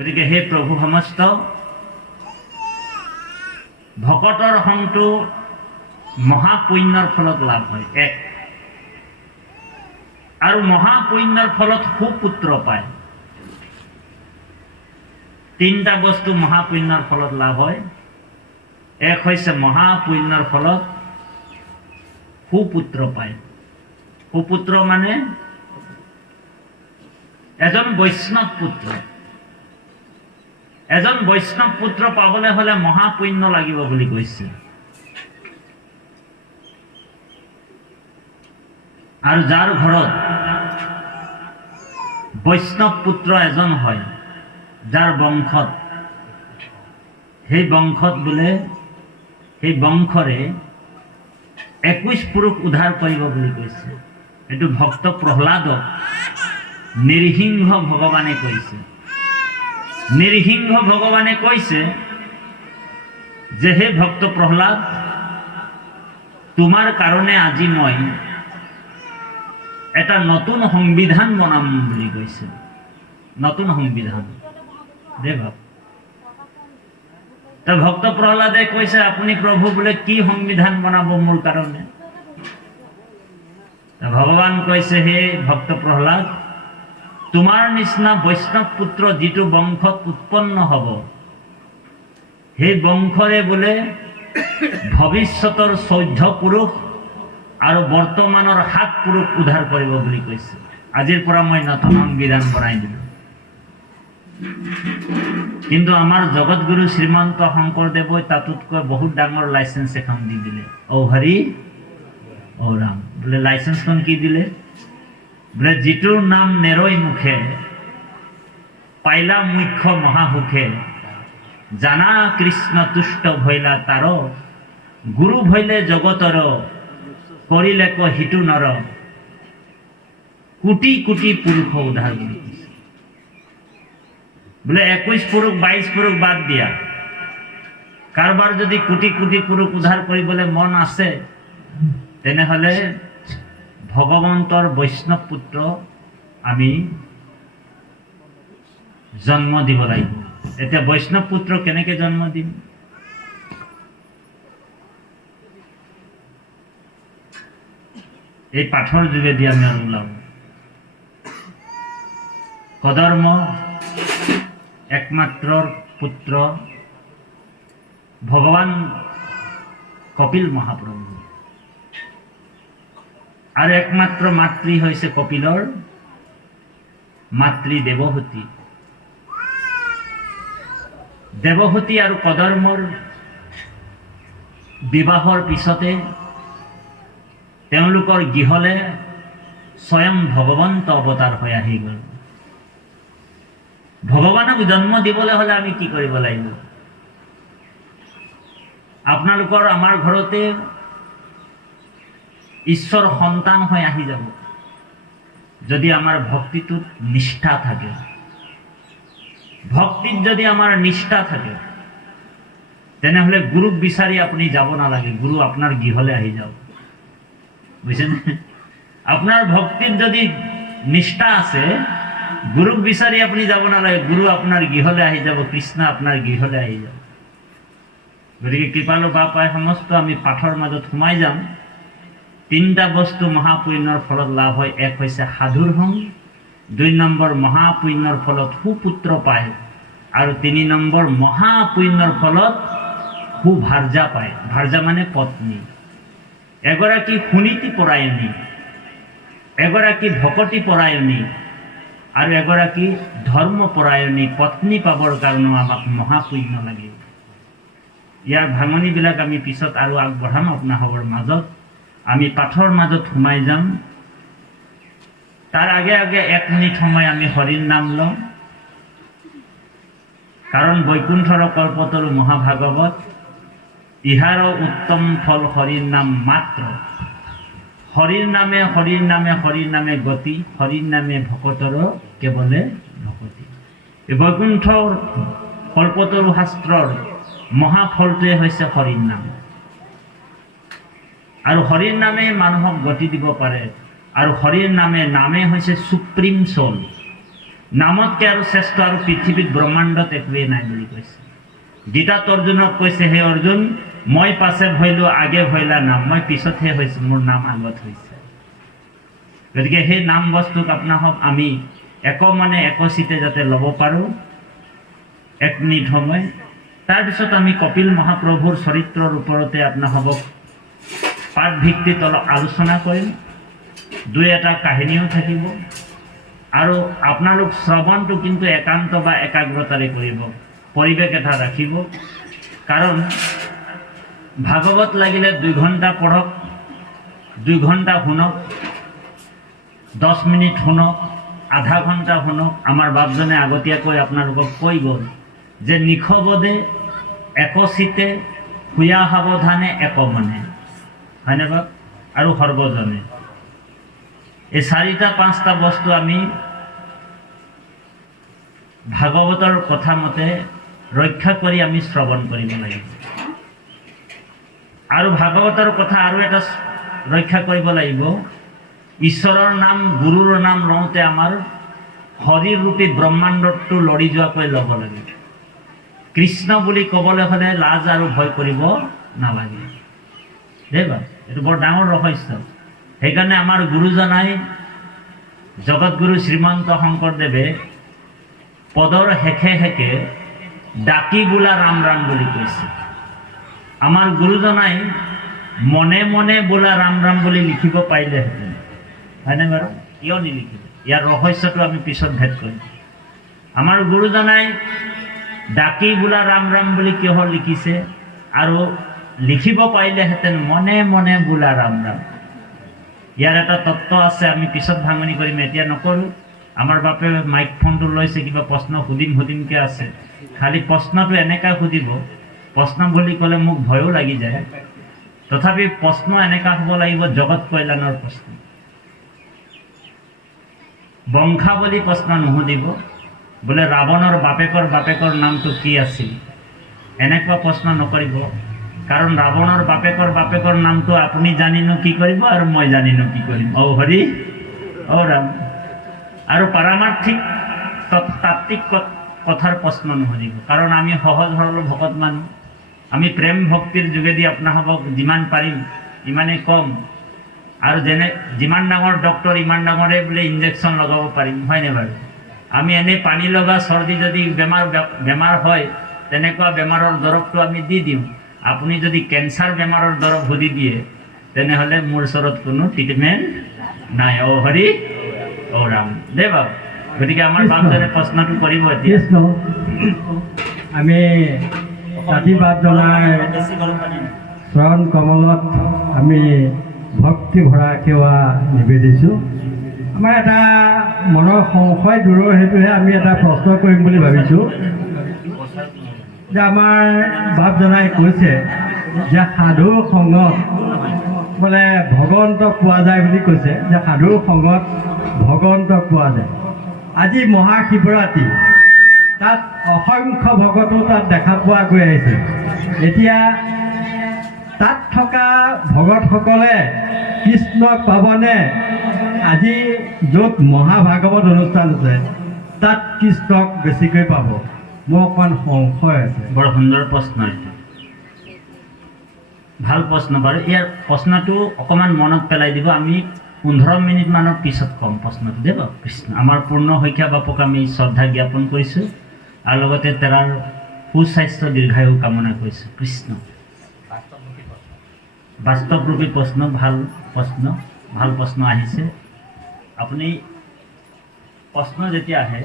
গতিকে হে প্ৰভু সমস্ত ভকতৰ সংটো মহাপুণ্যৰ ফলত লাভ হয় এক আৰু মহাপুণ্যৰ ফলত সুপুত্ৰ পায়। তিনিটা বস্তু মহাপুণ্যৰ ফলত লাভ হয়। এক হৈছে মহাপুণ্যৰ ফলত সুপুত্ৰ পায়। সুপুত্ৰ মানে এজন বৈষ্ণৱ পুত্ৰ। এজন বৈষ্ণৱ পুত্ৰ পাবলৈ হলে মহাপুণ্য লাগিব বুলি কৈছে। আৰু যাৰ ঘৰত বৈষ্ণৱ পুত্ৰ এজন হয়, যাৰ বংশত সেই বংশত বোলে সেই বংশৰে 21 পুৰুষ উদ্ধাৰ কৰিব বুলি কৈছে। এইটো ভক্ত প্ৰহ্লাদক নিৰসিংহ ভগৱানে কৈছে। নিৰসিংহ ভগৱানে কৈছে যে হে ভক্ত প্ৰহ্লাদ, তোমাৰ কাৰণে আজি মই এটা নতুন সংবিধান বনাম বুলি কৈছে। নতুন সংবিধান দেৱ ভক্ত প্ৰহ্লাদে কৈছে, আপুনি প্ৰভু বোলে কি সংবিধান বনাব মোৰ কাৰণে? ভগৱান কৈছে, হে ভক্ত প্ৰহ্লাদ, তোমাৰ নিচিনা বৈষ্ণৱ পুত্ৰ যিটো বংশত উৎপন্ন হব, সেই বংশৰে বোলে ভৱিষ্যতৰ 14 পুৰুষ আৰু বৰ্তমানৰ 7 পুৰুষ উদ্ধাৰ কৰিব বুলি কৈছে। আজিৰ পৰা মই নতুন সংবিধান বনাই দিলোঁ। কিন্তু আমাৰ জগতগুৰু শ্ৰীমন্ত শংকৰদেৱই তাতোতকৈ বহুত ডাঙৰ লাইচেন্স এখন দি দিলে। ঔ হৰি ঔ ৰাম বোলে লাইচেন্সখন কি দিলে? বোলে যিটোৰ নাম নেৰৈ মুখে পাইলা মুখ্য মহাসুখে, জানা কৃষ্ণ তুষ্ট ভৈলা তাৰ, গুৰু ভৈলে জগতৰ কৰিলে ক হিতু নৰ, কোটি কোটি পুৰুষ উদ্ধাৰ বুলি কৈছে। বোলে 21 পুৰুষ 22 পুৰুষ বাদ দিয়া, কাৰোবাৰ যদি কোটি কোটি পুৰুষ উদ্ধাৰ কৰিবলৈ মন আছে, তেনেহলে ভগৱন্তৰ বৈষ্ণৱ পুত্ৰ আমি জন্ম দিব লাগিব। এতিয়া বৈষ্ণৱ পুত্ৰ কেনেকে জন্ম দিম? এই পাঠৰ যোগেদি আমি ওলাম। কদৰ্ম একমাত্ৰ পুত্ৰ ভগৱান কপিল মহাপ্ৰভু, আৰু একমাত্ৰ মাতৃ হৈছে কপিলৰ মাতৃ দেৱহতী। দেৱহতী আৰু কদৰ্মৰ বিবাহৰ পিছতে তেওঁলোকৰ গৃহলে স্বয়ং ভগৱন্ত অৱতাৰ হৈ আহি গ'ল। ভগৱানক জন্ম দিবলৈ হলে আমি কি কৰিব লাগিব? আপোনালোকৰ আমাৰ ঘৰতে ঈশ্বৰ সন্তান হৈ আহি যাব, যদি আমাৰ ভক্তিটোত নিষ্ঠা থাকে। ভক্তিত যদি আমাৰ নিষ্ঠা থাকে, তেনেহলে গুৰুক বিচাৰি আপুনি যাব নালাগে, গুৰু আপোনাৰ গৃহলৈ আহি যাব। বুজিছেনে? আপোনাৰ ভক্তিত যদি নিষ্ঠা আছে, গুৰুক বিচাৰি আপুনি যাব নালাগে, গুৰু আপোনাৰ গৃহলৈ আহি যাব, কৃষ্ণ আপোনাৰ গৃহলৈ আহি যাব। গতিকে কৃপালু বাপাই সমস্ত আমি পাঠৰ মাজত সোমাই যাম। তিনিটা বস্তু মহাপুণ্যৰ ফলত লাভ হয়। এক হৈছে সাধুৰ সং, 2 নম্বৰ মহাপুণ্যৰ ফলত সুপুত্ৰ পায়, আৰু 3 নম্বৰ মহাপুণ্যৰ ফলত সুভাৰ্যা পায়। ভাৰ্যা মানে পত্নী। এগৰাকী সুনীতি পৰায়ণী, এগৰাকী ভকতি পৰায়ণী আৰু এগৰাকী ধৰ্ম পৰায়ণী পত্নী পাবৰ কাৰণেও আমাক মহাপুণ্য লাগিব। ইয়াৰ ভাঙনিবিলাক আমি পিছত আৰু আগবঢ়াম আপোনালোকৰ মাজত। আমি পাঠৰ মাজত সোমাই যাম। তাৰ আগে আগে 1 মিনিট সময় আমি হৰিৰ নাম লওঁ, কাৰণ বৈকুণ্ঠৰ কল্পতৰু মহাভাগৱত, ইহাৰ উত্তম ফল হৰিৰ নাম মাত্ৰ। হৰিৰ নামে হৰিৰ নামে হৰিৰ নামে গতি, হৰিৰ নামে ভকতৰ কেৱলে ভকতি। এই বৈকুণ্ঠৰ কল্পতৰু শাস্ত্ৰৰ মহাফলটোৱে হৈছে হৰিৰ নাম। আৰু হৰিৰ নামে মানুহক গতি দিব পাৰে। আৰু হৰিৰ নামে হৈছে সুপ্ৰিম সোল। নামতকে আৰু শ্ৰেষ্ঠ আৰু পৃথিৱীত ব্ৰহ্মাণ্ডত একোৱেই নাই বুলি কৈছে। গীতাত অৰ্জুনক কৈছে, হে অৰ্জুন, মই পাছে ভয়লো আগে ভয়লা নাম, মই পিছতহে হৈছোঁ, মোৰ নাম আগত হৈছে। গতিকে সেই নাম বস্তুক আপোনাক আমি একমনে একচিতে যাতে ল'ব পাৰোঁ, 1 মিনিট সময়। তাৰপিছত আমি কপিল মহাপ্ৰভুৰ চৰিত্ৰৰ ওপৰতে আপোনাক পাঠ ভিত্তিত অলপ আলোচনা কৰিম, 2-এটা কাহিনীও থাকিব, আৰু আপোনালোক শ্ৰৱণটো কিন্তু একান্ত বা একাগ্ৰতাৰে কৰিব, পৰিৱেশ এটা ৰাখিব। কাৰণ ভাগৱত লাগিলে 2 ঘণ্টা পঢ়ক, 2 ঘণ্টা শুনক, 10 মিনিট শুনক, আধা ঘণ্টা শুনক, আমাৰ বাপজনে আগতীয়াকৈ আপোনালোকক কৈ গ'ল যে নিশবদে একচিতে শুয়া সাৱধানে একমনে, হয়নে বাপ, আৰু সৰ্বজনে। এই 4টা-5টা বস্তু আমি ভাগৱতৰ কথা মতে ৰক্ষা কৰি আমি শ্ৰৱণ কৰিব লাগিব। আৰু ভাগৱতৰ কথা আৰু এটা ৰক্ষা কৰিব লাগিব, ঈশ্বৰৰ নাম, গুৰুৰ নাম লওঁতে আমাৰ শৰীৰৰূপী ব্ৰহ্মাণ্ডটো লৰি যোৱাকৈ ল'ব লাগে। কৃষ্ণ বুলি ক'বলৈ হ'লে লাজ আৰু ভয় কৰিব নালাগে দেই বা, এইটো বৰ ডাঙৰ ৰহস্য। সেইকাৰণে আমাৰ গুৰুজনাই, জগতগুৰু শ্ৰীমন্ত শংকৰদেৱে পদৰ শেষে শেষে ডাকি বোলা ৰাম ৰাম বুলি কৈছে। আমাৰ গুৰুজনাই মনে মনে বোলা ৰাম ৰাম বুলি লিখিব পাৰিলেহেঁতেন, হয়নে বাৰু? কিয় নিলিখিব? ইয়াৰ ৰহস্যটো আমি পিছত ভেদ কৰিম। আমাৰ গুৰুজনাই ডাকি বোলা ৰাম ৰাম বুলি কিয় লিখিছে, আৰু লিখিব পাৰিলেহেঁতেন মনে মনে বোলা ৰাম ৰাম? ইয়াৰ এটা তত্ত্ব আছে, আমি পিছত ভাঙনি কৰিম, এতিয়া নকৰোঁ। আমাৰ বাপে মাইক ফোনটো লৈছে, কিবা প্ৰশ্ন সুধিমকৈ আছে। খালি প্ৰশ্নটো এনেকৈ সুধিব, প্ৰশ্ন বুলি ক'লে মোক ভয়ো লাগি যায়, তথাপি প্ৰশ্ন এনেকুৱা হ'ব লাগিব জগত কল্যাণৰ প্ৰশ্ন। বংশাৱলী প্ৰশ্ন নুসুধিব, বোলে ৰাৱণৰ বাপেকৰ নামটো কি আছিল, এনেকুৱা প্ৰশ্ন নকৰিব। কাৰণ ৰাৱণৰ বাপেকৰ নামটো আপুনি জানিনো কি কৰিব আৰু মই জানিনো কি কৰিম। অ হৰি, অ ৰাম। আৰু পাৰমাৰ্থিক তাত্ত্বিক কথাৰ প্ৰশ্ন নুসুধিব, কাৰণ আমি সহজ সৰল ভকত মানুহ। আমি প্ৰেম ভক্তিৰ যোগেদি আপোনালোকক যিমান পাৰিম ইমানেই কম। আৰু যিমান ডাঙৰ ডক্টৰ ইমান ডাঙৰে বোলে ইনজেকশ্যন লগাব পাৰিম, হয়নে বাৰু? আমি এনেই পানী লগা চৰ্দি যদি বেমাৰ হয়, তেনেকুৱা বেমাৰৰ দৰৱটো আমি দি দিওঁ। আপুনি যদি কেঞ্চাৰ বেমাৰৰ দৰৱ সুধি দিয়ে, তেনেহ'লে মোৰ ওচৰত কোনো ট্ৰিটমেণ্ট নাই। অ হৰি, অ ৰাম দেই বাবু। গতিকে আমাৰ বাপজনে প্ৰশ্নটো কৰিব এতিয়া। আমি জাতিবাদ জনাই চৰণ কমলত আমি ভক্তি ভৰা সেৱা নিবেদিছোঁ। আমাৰ এটা মনৰ সংশয় দূৰৰ হেতুহে আমি এটা প্ৰশ্ন কৰিম বুলি ভাবিছোঁ যে আমাৰ বাপজনাই কৈছে যে সাধু সংগত বোলে ভগৱন্ত পোৱা যায় বুলি কৈছে, যে সাধু সংগত ভগৱন্ত পোৱা যায়। আজি মহাশিৱৰাত্ৰি, তাত অসংখ্য ভকতো তাত দেখা পোৱা গৈ আহিছে। এতিয়া তাত থকা ভকতসকলে কৃষ্ণক পাবনে? আজি য'ত মহাভাগৱত অনুষ্ঠান আছে তাত কৃষ্ণক বেছিকৈ পাব? মোৰ অকণমান সংশয় আছে। বৰ সুন্দৰ প্ৰশ্ন এইটো, ভাল প্ৰশ্ন বাৰু। ইয়াৰ প্ৰশ্নটো অকণমান মনত পেলাই দিব, আমি 15 মিনিটমানৰ পিছত ক'ম প্ৰশ্নটো দেই বাৰু। কৃষ্ণ আমাৰ পূৰ্ণ শইকীয়া বাপক আমি শ্ৰদ্ধা জ্ঞাপন কৰিছোঁ, আৰু লগতে তেৰাৰ সুস্বাস্থ্য দীৰ্ঘায়ু কামনা কৰিছোঁ। কৃষ্ণ বাস্তৱৰূপী প্ৰশ্ন, ভাল প্ৰশ্ন আহিছে। আপুনি প্ৰশ্ন যেতিয়া আহে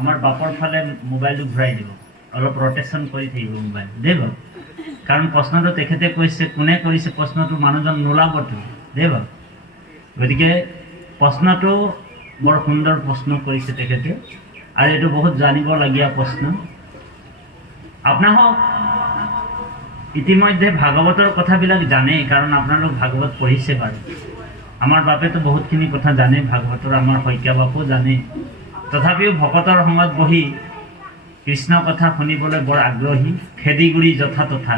আমাৰ বাপৰ ফালে মোবাইলটো ঘূৰাই দিব, অলপ ৰটেশ্যন কৰি থাকিব মোবাইল দেই বাৰু। কাৰণ প্ৰশ্নটো তেখেতে কৈছে, কোনে কৰিছে প্ৰশ্নটো, মানুহজন নোলাবতো দেই বাৰু। গতিকে প্ৰশ্নটো বৰ সুন্দৰ প্ৰশ্ন কৰিছে তেখেতে, আৰু এইটো বহুত জানিবলগীয়া প্ৰশ্ন। আপোনালোক ইতিমধ্যে ভাগৱতৰ কথাবিলাক জানেই, কাৰণ আপোনালোক ভাগৱত পঢ়িছে বাৰু। আমাৰ বাপেতো বহুতখিনি কথা জানে ভাগৱতৰ, আমাৰ শইকীয়া বাপো জানে। তথাপিও ভকতৰ সংগত বহি কৃষ্ণ কথা শুনিবলৈ বৰ আগ্ৰহী, খেদিগুৰি যথা তথা।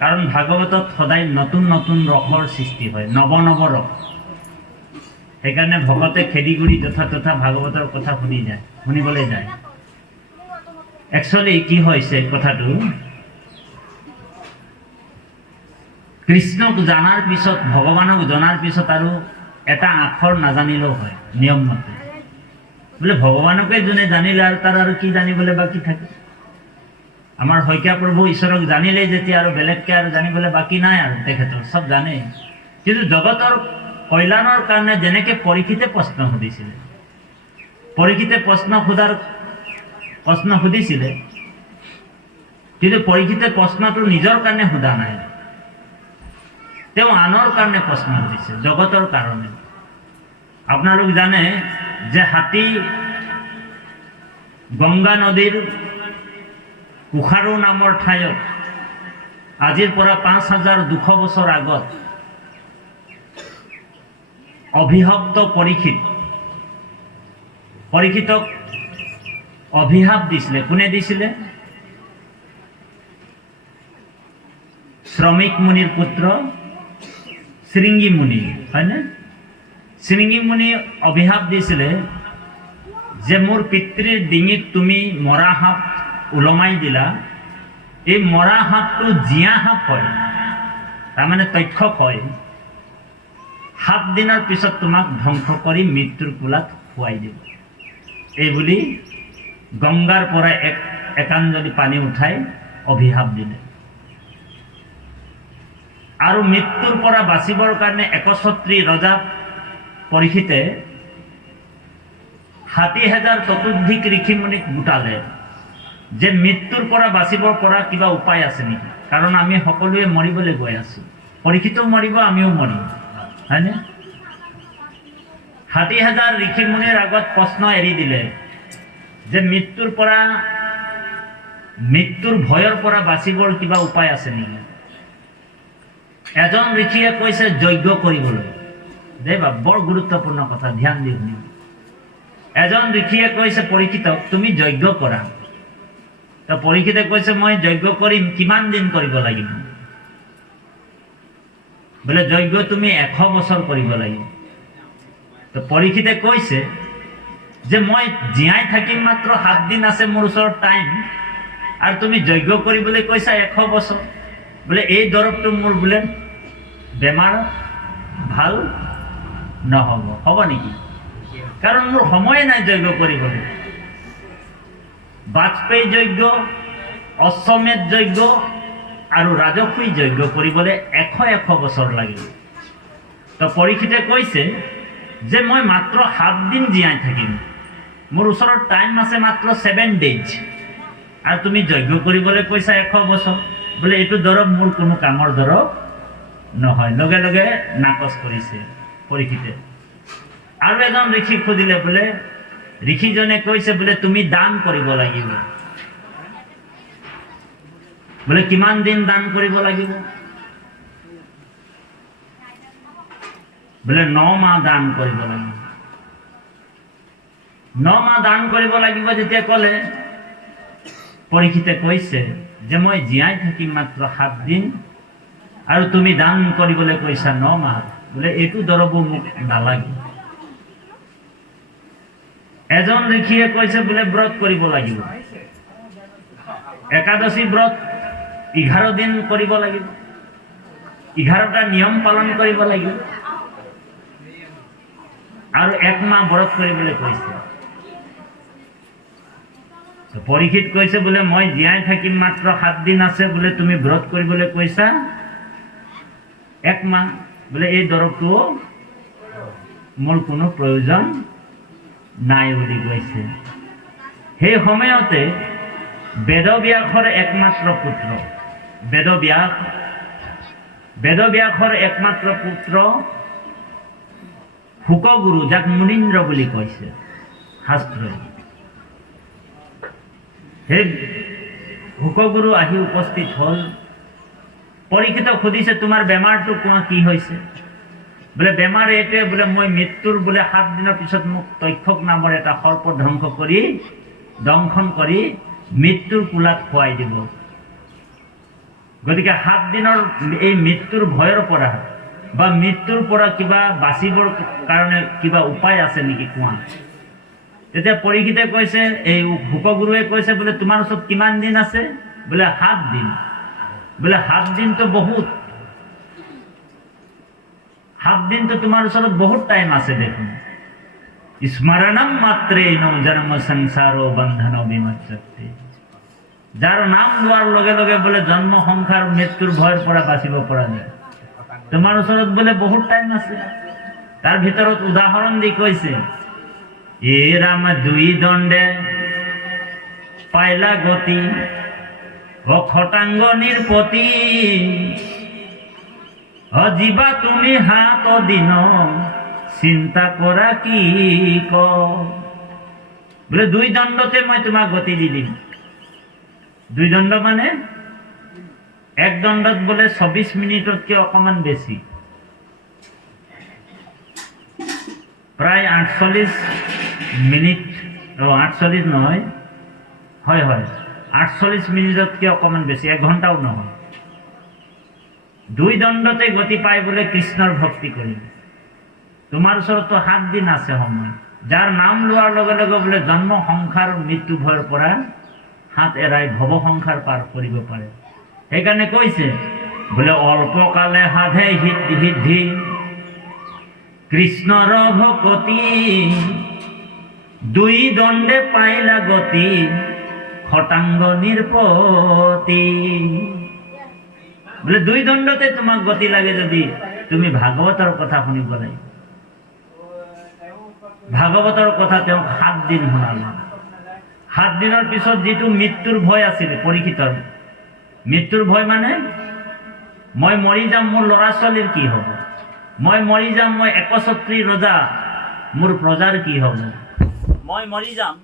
কাৰণ ভাগৱতত সদায় নতুন নতুন ৰসৰ সৃষ্টি হয়, নৱ ৰস। সেইকাৰণে ভকতে খেদিগুৰি যথা তথা ভাগৱতৰ কথা শুনি যায়। শুনিবলৈ যায়। একচুৱেলি কি হৈছে কথাটো, কৃষ্ণক জনাৰ পিছত, ভগৱানক জনাৰ পিছত আৰু এটা আখৰ নাজানিলেও হয় নিয়ম মতে। বোলে ভগৱানকে যোনে জানিলে আৰু তাৰ আৰু কি জানিবলৈ বাকী থাকে। আমাৰ শইকীয়া প্ৰভু ঈশ্বৰক জানিলেই যেতিয়া আৰু বেলেগকে আৰু জানিবলৈ বাকী নাই আৰু তেখেতৰ চব জানেই। কিন্তু জগতৰ কল্যাণৰ কাৰণে যেনেকৈ পৰীক্ষিতে প্ৰশ্ন সুধিছিলে, পৰীক্ষিতে প্ৰশ্ন সুধিছিলে, কিন্তু পৰীক্ষিতে প্ৰশ্নটো নিজৰ কাৰণে সোধা নাই, তেওঁ আনৰ কাৰণে প্ৰশ্ন সুধিছে, জগতৰ কাৰণে। আপোনালোক জানে যে হাতী গংগা নদীৰ কুশাৰু নামৰ ঠাইত আজিৰ পৰা 5200 বছৰ আগত অভিশপ্ত পৰীক্ষিতক অভিশাপ দিছিলে। কোনে দিছিলে? শ্ৰমিক মুনিৰ পুত্ৰ শৃংগী মুনি, হয়নে? শৃংগী মুনি অভিশাপ দিছিলে যে মোৰ পিতৃৰ ডিঙিত তুমি মৰা সাপ ওলমাই দিলা, এই মৰা সাপটো জীয়া সাপ হয়, তাৰমানে তক্ষক হয়। 7 দিনৰ পিছত তোমাক ধ্বংস কৰি মৃত্যুৰ কোলাত খুৱাই দিব। এই বুলি গংগাৰ পৰা একাঞ্জলি পানী উঠাই অভিশাপ দিলে। আৰু মৃত্যুৰ পৰা বাচিবৰ কাৰণে 61 ৰজা পৰীক্ষিতে 60,000 চতুৰ্ধিক ঋষিমুনিক গোটালে যে মৃত্যুৰ পৰা বাচিবৰ পৰা কিবা উপায় আছে নেকি, কাৰণ আমি সকলোৱে মৰিবলৈ গৈ আছো। পৰীক্ষিতেও মৰিব, আমিও মৰিম, হয়নে? 60,000 ঋষিমুনিৰ আগত প্ৰশ্ন এৰি দিলে যে মৃত্যুৰ ভয়ৰ পৰা বাচিবৰ কিবা উপায় আছে নেকি। এজন ঋষিয়ে কৈছে যজ্ঞ কৰিবলৈ। দেবা বৰ গুৰুত্বপূৰ্ণ কথা, ধ্যান দি শুনিব। এজন ঋষিয়ে কৈছে পৰীক্ষিতক তুমি যজ্ঞ কৰা। তো পৰীক্ষিতে কৈছে মই যজ্ঞ কৰিম, কিমান দিন কৰিব লাগিব? বোলে যজ্ঞ তুমি 100 বছৰ কৰিব লাগিব। তো পৰীক্ষিতে কৈছে যে মই জীয়াই থাকিম মাত্ৰ 7 দিন আছে মোৰ ওচৰত টাইম, আৰু তুমি যজ্ঞ কৰিবলৈ কৈছা 100 বছৰ। বোলে এই দৰৱটো মোৰ বোলে বেমাৰ ভাল নহ'ব। হ'ব নেকি? কাৰণ মোৰ সময়ে নাই যজ্ঞ কৰিবলৈ। বাজপেয়ী যজ্ঞ, অশ্বমেধ যজ্ঞ আৰু ৰাজসুই যজ্ঞ কৰিবলৈ 100 বছৰ লাগিব। তো পৰীক্ষিতে কৈছে যে মই মাত্ৰ 7 দিন জীয়াই থাকিম, মোৰ ওচৰত টাইম আছে মাত্ৰ 7 days, আৰু তুমি যজ্ঞ কৰিবলৈ কৈছা 100 বছৰ। বোলে এইটো দৰৱ মোৰ কোনো কামৰ দৰৱ নহয়। লগে লগে নাকচ কৰিছে পৰীক্ষিতে। আৰু এজন ঋষিক সুধিলে, বোলে ঋষিজনে কৈছে বোলে তুমি দান কৰিব লাগিব। বোলে কিমান দিন দান কৰিব লাগিব? বোলে 9 মাহ দান কৰিব লাগিব। 9 মাহ দান কৰিব লাগিব যেতিয়া ক'লে, পৰীক্ষিতে কৈছে যে মই জীয়াই থাকিম মাত্ৰ 7 দিন, আৰু তুমি দান কৰিবলৈ কৈছা 9 মাহ। বোলে এইটো দৰৱো মোক নালাগে। এজন ঋষিয়ে কৈছে বোলে ব্ৰত কৰিব লাগিব, একাদশী ব্ৰত 11 দিন কৰিব লাগিব, 11টা নিয়ম পালন কৰিব লাগিব, আৰু 1 মাহ ব্ৰত কৰিবলৈ কৈছে। পৰীক্ষিত কৈছে বোলে মই জীয়াই থাকিম মাত্ৰ 7 দিন আছে, বোলে তুমি ব্ৰত কৰিবলৈ কৈছা 1 মাহ। বোলে এই দৰৱটো মোৰ কোনো প্ৰয়োজন নাই বুলি কৈছে। সেই সময়তে বেদব্যাসৰ একমাত্ৰ পুত্ৰ, বেদব্যাসৰ একমাত্ৰ পুত্ৰ শুকগুৰু, যাক মুনীন্দ্ৰ বুলি কৈছে শাস্ত্ৰই, সেই শুকগুৰু আহি উপস্থিত হ'ল। পৰীক্ষিতক সুধিছে তোমাৰ বেমাৰটো কোৱা, কি হৈছে? বোলে বেমাৰ এইটোৱে, বোলে মই মৃত্যুৰ বোলে 7 দিনৰ পিছত মোক তক্ষক নামৰ এটা সৰ্প দংশন কৰি মৃত্যুৰ কোলাত খুৱাই দিব। গতিকে 7 দিনৰ এই মৃত্যুৰ ভয়ৰ পৰা বা মৃত্যুৰ পৰা কিবা বাচিবৰ কাৰণে কিবা উপায় আছে নেকি কোৱা? তেতিয়া পৰীক্ষিতে কৈছে, এই উপগুৰুৱে কৈছে বোলে তোমাৰ ওচৰত কিমান দিন আছে? বোলে 7 দিন। বোলে 7 দিনটো বহুত, 7 দিনটো তোমাৰ ওচৰত বহুত টাইম আছে দেখোন। স্মৰণম মাত্ৰেণ জন্ম সংসাৰ বন্ধন বিমোচতে। যাৰ নাম লোৱাৰ লগে লগে বোলে জন্ম সংসাৰ মৃত্যুৰ ভয়ৰ পৰা বাচিব পৰা যায়। তোমাৰ ওচৰত বোলে বহুত টাইম আছে। তাৰ ভিতৰত উদাহৰণ দি কৈছে, এ ৰাম 2 দণ্ডে পাইলা গতি, খটাঙ্গনির পতি, জীবা তুমি হাত দিন চিন্তা করা কি বোলে 2 দণ্ডতে মই তোমাক গতি দি দিম। 2 দণ্ড মানে 1 দণ্ডত বোলে 24 মিনিটতকে অকমান বেছি, প্রায় 48 মিনিট, 48 নহয়, হয় 48 মিনিটতকে অকমান বেছি, 1 ঘণ্টাও নহয়। 2 দণ্ডতে গতি পাই বোলে কৃষ্ণৰ ভক্তি কৰিম। তোমাৰ ওচৰতো 7 দিন আছে সময়। যাৰ নাম লোৱাৰ লগে লগে বোলে জন্ম সংসাৰ মৃত্যু ভয়ৰ পৰা হাত এৰাই ভৱ সংসাৰ পাৰ কৰিব পাৰে। সেইকাৰণে কৈছে বোলে অল্পকালে সাধে সিদ্ধি কৃষ্ণৰ ভকতি, 2 দণ্ডে পাইলা গতি খটাঙ্গ নিৰ্পতি। বোলে 2 দণ্ডতে তোমাক গতি লাগে যদি তুমি ভাগৱতৰ কথা শুনিব লাগিব। ভাগৱতৰ কথা তেওঁ 7 দিন শুনালে। 7 দিনৰ পিছত যিটো মৃত্যুৰ ভয় আছিল পৰীক্ষিতৰ, মৃত্যুৰ ভয় মানে মই মৰি যাম, মোৰ ল'ৰা ছোৱালীৰ কি হ'ব? মই মৰি যাম, মই একছত্ৰী ৰজা, মোৰ প্ৰজাৰ কি হ'ব? মই মৰি যাম,